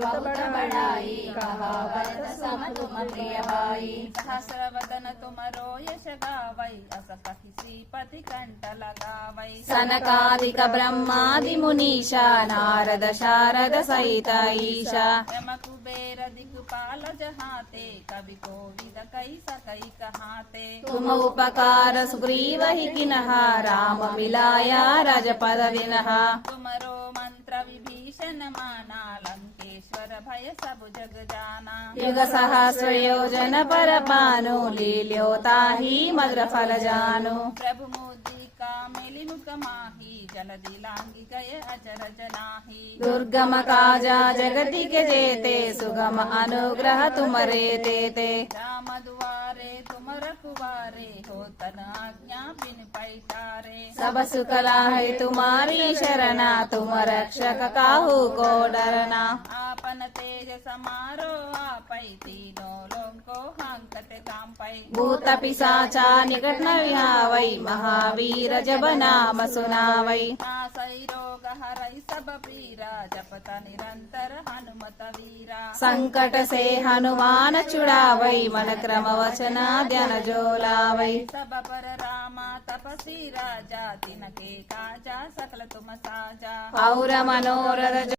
बहुत बड़ाई कहावत सम तुम प्रिय भाई। सहस्रवदन तुमरो यश गावै अस कहि श्रीपति कंठ लगावै। सनकादिक ब्रह्मादि मुनीषा नारद शारद सहित ईशा। यम कुबेर दिक्पाल जहाते कवि कोविद कई सकई कहाते। तुम उपकार सुग्रीव ही किन्हा राम मिलाया राजपद दिन्हा। तुमरो मंत्र विभीषण माना लंकेश्वर भय सब जग जाना। युग सहस्र योजन पर पानु लील्यो ताहि मधुर फल जानु। प्रभु मुद्रिका मेलि मुख माही जलधि लांघि गए अचरज नाही। दुर्गम काजा जगति के जेते सुगम अनुग्रह तुमरे तेते। राम दुआरे तुम रखवारे हो तन आज्ञा बिन पैठारे। सब सुख लाहे तुम्हारी शरणा तुम रक्षक काहू को डरना। आपन तेज समारो आपै तीनों लोक को हांकते कांपै। भूत पिशाचा निकट न विहावै महावीर जब नाम सुनावै। नासै रोग हरै सब पीरा जपत निरंतर हनुमत वीरा। संकट से हनुमान छुड़ावै मन क्रम वचन ध्यान जो लावै। सब पर रामा तपसी राजा तिनके काजा सकल तुम साजा। और मनोरथ